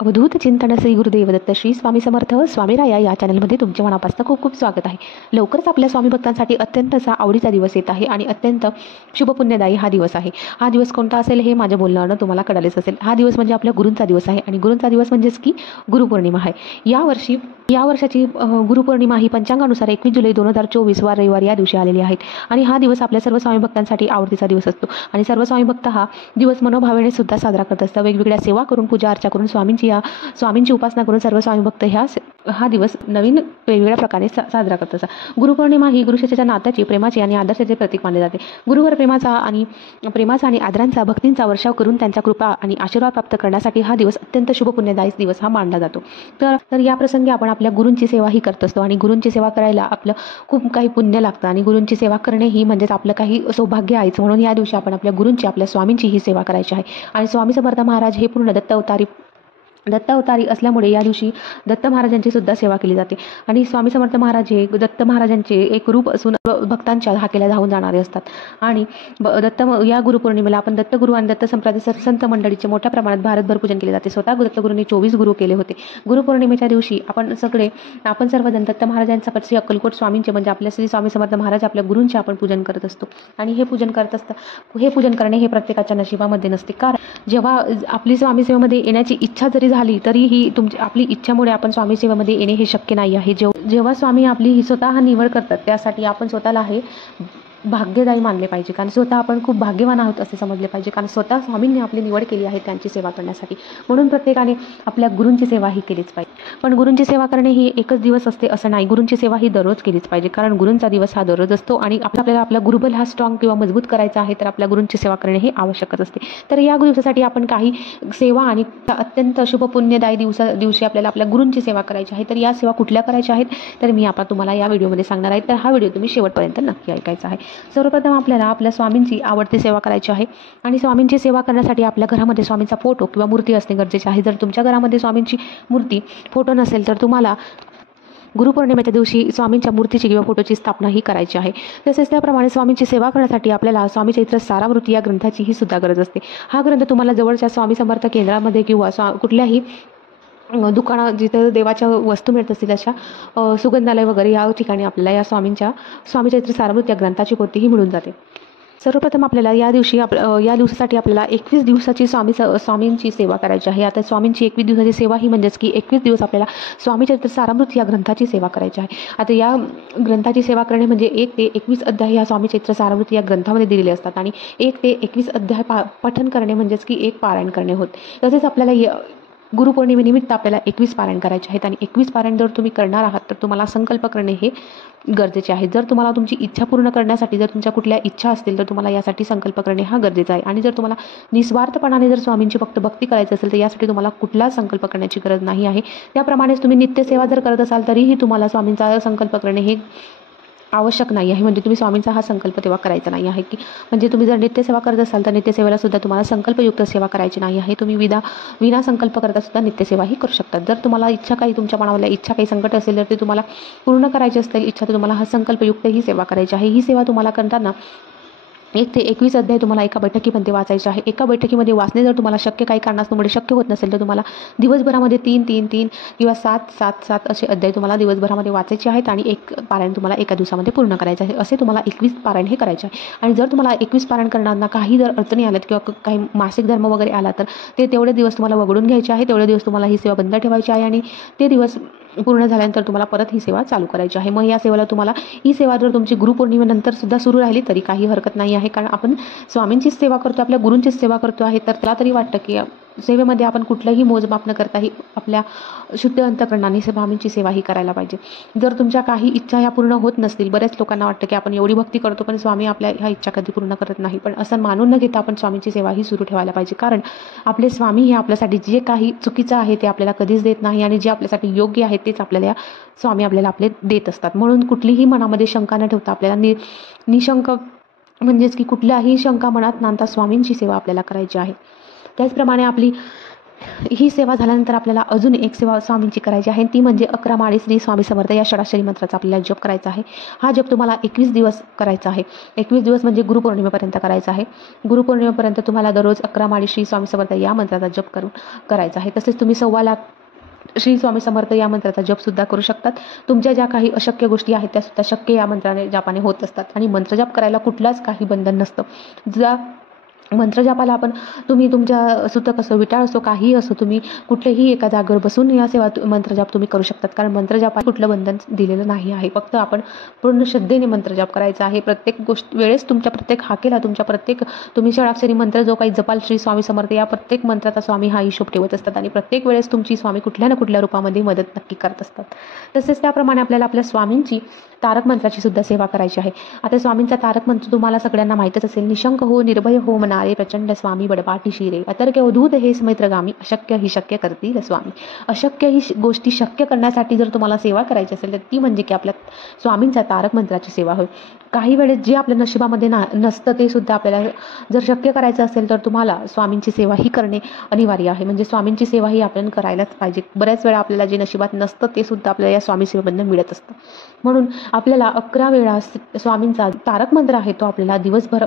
अवधूत चिंतन श्री गुरुदेव दत्त श्री स्वामी समर्थ स्वामीराया या चॅनलमध्ये तुमच्या मनापासून खूप खूप स्वागत आहे. लवकरच आपल्या स्वामी भक्तांसाठी अत्यंत असा आवडीचा दिवस येत आहे आणि अत्यंत शुभपुण्यदायी हा दिवस आहे. हा दिवस कोणता असेल हे माझ्या बोलण्यावरून तुम्हाला कळालेच असेल. हा दिवस म्हणजे आपल्या गुरूंचा दिवस आहे आणि गुरूंचा दिवस म्हणजेच की गुरुपौर्णिमा आहे. या वर्षाची गुरुपौर्णिमा ही पंचांगानुसार 21 जुलै 2024 वार रविवार या दिवशी आलेली आहे आणि हा दिवस आपल्या सर्व स्वामी भक्तांसाठी आवडतीचा दिवस असतो आणि सर्व स्वामी भक्त हा दिवस मनोभावेने सुद्धा साजरा करत असतात. वेगवेगळ्या सेवा करून पूजा अर्चा करून स्वामींची उपासना करून सर्व स्वामी भक्त हा दिवस नवीन वेगवेगळ्या प्रकारे साजरा करत असतात. गुरुपौर्णिमा ही गुरुशिष्याच्या नात्याची, प्रेमाची आणि आदर्शाचे प्रतीक मानले जाते. गुरुवर प्रेमाचा आणि आदरांचा, भक्तींचा वर्षाव करून त्यांचा कृपा आणि आशीर्वाद प्राप्त करण्यासाठी हा दिवस अत्यंत शुभ पुण्यदायी दिवस हा मानला जातो. तर या प्रसंगी आपण आपल्या गुरूंची सेवाही करत असतो आणि गुरूंची सेवा करायला आपलं खूप काही पुण्य लागतं आणि गुरूंची सेवा करणे ही म्हणजेच आपलं काही सौभाग्य आहेच. म्हणून या दिवशी आपण आपल्या गुरूंची, आपल्या स्वामींची ही सेवा करायची आहे. आणि स्वामी समर्थ महाराज हे पूर्ण दत्त अवतारी असल्यामुळे या दिवशी दत्त महाराजांची सुद्धा सेवा केली जाते. आणि स्वामी समर्थ महाराज हे दत्त महाराजांचे एक रूप असून भक्तांच्या हाकेला धावून जाणारे असतात. आणि या गुरुपौर्णिमेला आपण दत्तगुरू आणि दत्त संप्रदाय संत मंडळीचे मोठ्या प्रमाणात भारतभर पूजन केले जाते. स्वतः दत्तगुरूंनी 24 गुरु केले होते. गुरुपौर्णिमेच्या दिवशी आपण सर्वजण दत्त महाराजांचा पत्सी अक्कलकोट स्वामींचे म्हणजे आपल्या श्री स्वामी समर्थ महाराज आपल्या गुरूंचे आपण पूजन करत असतो. आणि हे पूजन करणे हे प्रत्येकाच्या नशिबामध्ये नसते. कारण जेव्हा आपली स्वामी सेवेमध्ये येण्याची इच्छा जरी झाली तरीही आपली इच्छामुळे आपण स्वामी सेवेमध्ये येणे हे शक्य नाही आहे. जेव्हा स्वामी आपली ही स्वतः निवड करतात त्यासाठी आपण स्वतःला हे भाग्यदायी मानले पाहिजे. कारण स्वतः आपण खूप भाग्यवान आहोत असे समजले पाहिजे. कारण स्वतः स्वामींनी आपली निवड केली आहे त्यांची सेवा करण्यासाठी. म्हणून प्रत्येकाने आपल्या गुरूंची सेवा ही केलीच पाहिजे. पण गुरूंची सेवा करणे ही एकच दिवस असते असं नाही. गुरूंची सेवा ही दररोज केलीच पाहिजे. कारण गुरूंचा दिवस हा दररोज असतो आणि आपल्याला आपला गुरुबल हा स्ट्रॉंग किंवा मजबूत करायचा आहे तर आपल्या गुरूंची सेवा करणे हे आवश्यकच असते. तर या दिवसासाठी आपण काही सेवा आणि अत्यंत शुभ पुण्यदायी दिवशी आपल्याला आपल्या गुरूंची सेवा करायची आहे. तर या सेवा कुठल्या करायच्या आहेत तर मी आता तुम्हाला या व्हिडिओमध्ये सांगणार आहे. तर हा व्हिडिओ तुम्ही शेवटपर्यंत नक्की ऐकायचा आहे. सर्वप्रथम आपल्याला आपल्या स्वामींची आवडती सेवा करायची आहे. आणि स्वामींची सेवा करण्यासाठी आपल्या घरामध्ये स्वामींचा फोटो किंवा मूर्ती असणे गरजेचे आहे. जर तुमच्या घरामध्ये स्वामींची मूर्ती, फोटो नसेल तर तुम्हाला गुरुपौर्णिमेच्या दिवशी स्वामींच्या मूर्तीची किंवा फोटोची स्थापना ही करायची आहे. तसेच त्याप्रमाणे स्वामींची सेवा करण्यासाठी आपल्याला स्वामी चरित्र सारावृत्ती या ग्रंथाची ही सुद्धा गरज असते. हा ग्रंथ तुम्हाला जवळच्या स्वामी समर्थ केंद्रामध्ये किंवा कुठल्याही दुकानात जिथे देवाच्या वस्तू मिळत असतील अशा सुगंधालय वगैरे या ठिकाणी आपल्याला या स्वामी चरित्र सारावृत्ती या ग्रंथाची पोथी ही मिळून जाते. सर्वप्रथम आपल्याला या दिवसासाठी आपल्याला 21 दिवसाची स्वामींची सेवा करायची आहे. आता स्वामींची 21 दिवसाची सेवा ही म्हणजेच की 21 दिवस आपल्याला स्वामी चरित्र सारामृत या ग्रंथाची सेवा करायची आहे. आता या ग्रंथाची सेवा करणे म्हणजे 1 ते 21 अध्याय या स्वामी चरित्र सारामृत या ग्रंथामध्ये दिलेले असतात आणि 1 ते 21 अध्याय पठन करणे म्हणजेच की 1 पारायण करणे होत. तसेच आपल्याला गुरुपौर्णिमेनिमित्त आपल्याला 21 पारायण करायचे आहेत आणि 21 पारायण जर तुम्ही करणार आहात तर तुम्हाला संकल्प करणे हे गरजेचे आहे. जर तुम्हाला तुमची इच्छा पूर्ण करण्यासाठी जर तुमच्या कुठल्या इच्छा असतील तर तुम्हाला यासाठी संकल्प करणे हा गरजेचा आहे. आणि जर तुम्हाला निस्वार्थपणाने जर स्वामींची फक्त भक्ती करायची असेल तर यासाठी तुम्हाला कुठला संकल्प करण्याची गरज नाही आहे. त्याप्रमाणेच तुम्ही नित्यसेवा जर करत असाल तरीही तुम्हाला स्वामींचा संकल्प करणे हे आवश्यक नाही आहे. म्हणजे तुम्ही स्वामींचा हा संकल्प तेव्हा करायचा नाही आहे की म्हणजे तुम्ही जर नित्यसेवा करत असाल तर नित्यसेवेला सुद्धा तुम्हाला संकल्पयुक्त सेवा करायची नाही आहे. तुम्ही विना संकल्प करता सुद्धा नित्यसेवा ही करू शकतात. जर तुम्हाला तुमच्या मनावरल्या इच्छा काही संकट असेल तर ते तुम्हाला पूर्ण करायची असतील इच्छा तर तुम्हाला हा संकल्पयुक्त ही सेवा करायची आहे. ही सेवा तुम्हाला करताना 1 ते 21 अध्याय तुम्हाला एका बैठकीमध्ये वाचायचे आहे. एका बैठकीमध्ये वाचणे जर तुम्हाला काही कारणास्तव शक्य होत नसेल तर तुम्हाला दिवसभरामध्ये 3 किंवा 7 असे अध्याय तुम्हाला दिवसभरामध्ये वाचायचे आहेत आणि एक पारायण तुम्हाला एका दिवसामध्ये पूर्ण करायचे आहे. असे तुम्हाला 21 पारायण हे करायचे आहे. आणि जर तुम्हाला 21 पारायण करताना काही जर अडचणी आल्यात किंवा काही मासिक धर्म वगैरे आला तर तेवढे दिवस तुम्हाला वगळून घ्यायचे आहे. तेवढे दिवस तुम्हाला ही सेवा बंद ठेवायची आहे आणि ते दिवस पूर्ण झाल्यानंतर तुम्हाला परत ही सेवा चालू करायची आहे. मग या सेवेला तुम्हाला ही सेवा जर तुमची गुरुपौर्णिमेनंतर सुद्धा सुरू राहिली तरी काही हरकत नाही आहे. कारण आपण स्वामींचीच सेवा करतो, आपल्या गुरूंचीच सेवा करतो आहे. तर त्याला तरी वाटतं की सेवेमध्ये आपण कुठलंही मोजमाप न करताही आपल्या शुद्ध अंतःकरणाने स्वामींची सेवा ही करायला पाहिजे. जर तुमच्या काही इच्छा ह्या पूर्ण होत नसतील, बऱ्याच लोकांना वाटतं की आपण एवढी भक्ती करतो पण स्वामी आपल्या ह्या इच्छा कधी पूर्ण करत नाही. पण असं मानून न घेता आपण स्वामींची सेवा ही सुरू ठेवायला पाहिजे. कारण आपले स्वामी हे आपल्यासाठी जे काही चुकीचं आहे ते आपल्याला कधीच देत नाही आणि जे आपल्यासाठी योग्य आहे तेच आपल्याला स्वामी आपल्याला आपले देत असतात. म्हणून कुठलीही मनामध्ये शंका न ठेवता आपल्याला निशंक म्हणजेच की कुठल्याही शंका मनात न आणता स्वामींची सेवा आपल्याला करायची आहे. त्याचप्रमाणे आपली ही सेवा झाल्यानंतर आपल्याला अजून एक सेवा स्वामींची करायची आहे, ती म्हणजे 11 माळी श्री स्वामी समर्थ या षडाक्षरी मंत्राचा आपल्याला जप करायचा आहे. हा जप तुम्हाला 21 दिवस करायचा आहे. 21 दिवस म्हणजे गुरुपौर्णिमेपर्यंत करायचा आहे. गुरुपौर्णिमेपर्यंत तुम्हाला दररोज 11 माळी श्री स्वामी समर्थ या मंत्राचा जप करायचा आहे. तसेच तुम्ही 1.25 लाख श्री स्वामी समर्थ या मंत्राचा जपसुद्धा करू शकतात. तुमच्या ज्या काही अशक्य गोष्टी आहेत त्यासुद्धा शक्य या मंत्राने जपाने होत असतात आणि मंत्रजप करायला कुठलाच काही बंधन नसतं. ज्या मंत्रजपाला तुम्ही तुमच्या सुतक असो, विटाळ असो, काहीही असो, तुम्ही कुठल्याही एका जागेवर बसून या सेवा मंत्रजप तुम्ही करू शकतात. कारण मंत्रजपाला कुठलं बंधन दिलेलं नाही आहे. फक्त आपण पूर्ण श्रद्धेने मंत्रजप करायचा आहे. प्रत्येक वेळेस तुमच्या प्रत्येक हाकेला, तुम्ही षडाक्षरी मंत्र जो काही जपाल श्री स्वामी समर्थ या प्रत्येक मंत्राचा स्वामी हा हिशोब ठेवत असतात आणि प्रत्येक वेळेस तुमची स्वामी कुठल्या ना कुठल्या रूपामध्ये मदत नक्की करत असतात. तसेच त्याप्रमाणे आपल्याला आपल्या स्वामींची तारक मंत्राची सुद्धा सेवा करायची आहे. आता स्वामींचा तारक मंत्र तुम्हाला सगळ्यांना माहीतच असेल. निशंक हो, निर्भय हो, मनारे प्रचंड स्वामी बडपाठी शिरे, अतर्क्य अवधूत हे मैत्रगामी, अशक्य ही शक्य करतील स्वामी. अशक्य ही गोष्टी शक्य करण्यासाठी जर तुम्हाला सेवा करायची असेल तर ती म्हणजे की आपल्या स्वामींचा तारक मंत्राची सेवा होय. काही वेळेस जे आपल्या नशिबामध्ये नसतं ते सुद्धा आपल्याला जर शक्य करायचं असेल तर तुम्हाला स्वामींची सेवा ही करणे अनिवार्य आहे. म्हणजे स्वामींची सेवा ही आपण करायलाच पाहिजे. बऱ्याच वेळा आपल्याला जे नशिबात नसतं ते सुद्धा आपल्याला या स्वामी सेवेमधून मिळत असतं. म्हणून आपल्याला 11 वेळा स्वामींचा तारक मंत्र आहे तो आपल्याला दिवसभर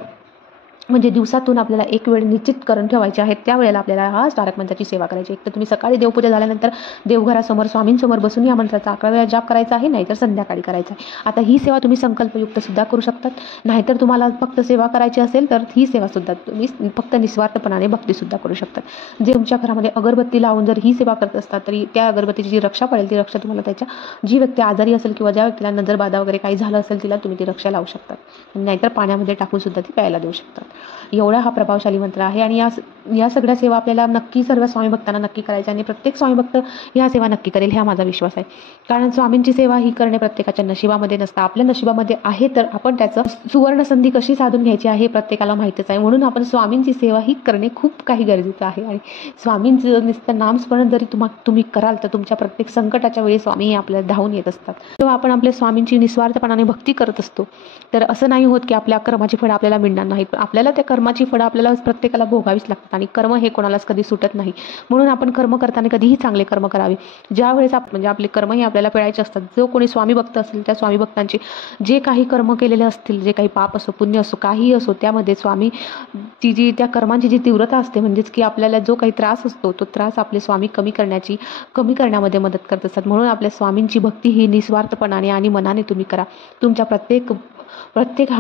म्हणजे दिवसातून आपल्याला एक वेळ निश्चित करून ठेवायचे आहे. त्या वेळेला आपल्याला हा तारक मंत्राची सेवा करायची. एक तर तुम्ही सकाळी देवपूजा झाल्यानंतर देवघरासमोर स्वामींसमोर बसून या मंत्राचा 11 वेळा जाप करायचा आहे, नाहीतर संध्याकाळी करायचा आहे. आता ही सेवा तुम्ही संकल्पयुक्त सुद्धा करू शकतात. नाहीतर तुम्हाला फक्त सेवा करायची असेल तर ही सेवा सुद्धा तुम्ही फक्त निस्वार्थपणाने भक्तीसुद्धा करू शकतात. जे तुमच्या घरामध्ये अगरबत्ती लावून जर ही सेवा करत असतात तरी त्या अगरबत्तीची जी रक्षा पडेल ती रक्षा तुम्हाला त्याच्या जी व्यक्ती आजारी असेल किंवा ज्या व्यक्तीला नजरबाधा वगैरे काही झालं असेल तिला तुम्ही ती रक्षा लावू शकतात. नाहीतर पाण्यामध्ये टाकून सुद्धा ती प्यायला देऊ शकतात. एवढा हा प्रभावशाली मंत्र आहे आणि या सगळ्या सेवा आपल्याला नक्की सर्व स्वामी भक्तांना नक्की करायच्या आणि प्रत्येक स्वामी भक्त या सेवा नक्की करेल हा माझा विश्वास आहे. कारण स्वामींची सेवा ही करणे प्रत्येकाच्या नशिबामध्ये नसतं. आपल्या नशिबामध्ये आहे तर आपण त्याचं सुवर्ण संधी कशी साधून घ्यायची आहे प्रत्येकाला माहितीच आहे. म्हणून आपण स्वामींची सेवा ही करणे खूप काही गरजेचं आहे आणि स्वामींचं नुसतं नामस्मरण जरी तुम्ही कराल तर तुमच्या प्रत्येक संकटाच्या वेळी स्वामी आपल्याला धावून येत असतात. तेव्हा आपण आपल्या स्वामींची निस्वार्थपणाने भक्ती करत असतो. तर असं नाही होत की आपल्या कर्माची फळं आपल्याला मिळणार नाहीत. आपल्याला त्या कर्माची फळं आपल्याला प्रत्येकाला भोगावीच लागतात आणि कर्म हे कोणालाच कधी सुटत नाही. म्हणून आपण कर्म करताना कधीही चांगले कर्म करावे. ज्या वेळेस म्हणजे आपले कर्म हे आपल्याला फेडायचे असतात. जो कोणी स्वामी भक्त असेल त्या स्वामी भक्तांचे जे काही कर्म केलेले असतील, जे काही पाप असो, पुण्य असो, काही असो, त्यामध्ये स्वामी त्या कर्मांची जी तीव्रता असते म्हणजेच की आपल्याला जो काही त्रास असतो तो त्रास आपले स्वामी कमी करण्यामध्ये मदत करत असतात. म्हणून आपल्या स्वामींची भक्ती ही निस्वार्थपणाने आणि मनाने तुम्ही करा. तुमच्या प्रत्येक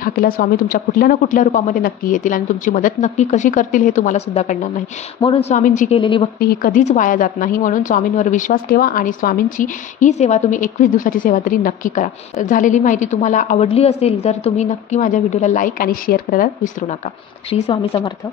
हाकेला स्वामी तुमच्या कुठल्या ना कुठल्या रूपामध्ये नक्की येतील आणि तुमची मदत नक्की कशी करतील हे तुम्हाला सुद्धा कळणार नाही. म्हणून स्वामींची केलेली भक्ती ही कधीच वाया जात नाही. म्हणून स्वामींवर विश्वास ठेवा आणि स्वामींची ही सेवा तुम्ही 21 दिवसाची सेवा तरी नक्की करा. झालेली माहिती तुम्हाला आवडली असेल तर तुम्ही नक्की माझ्या व्हिडिओला लाईक आणि शेअर करायला विसरू नका. श्री स्वामी समर्थ.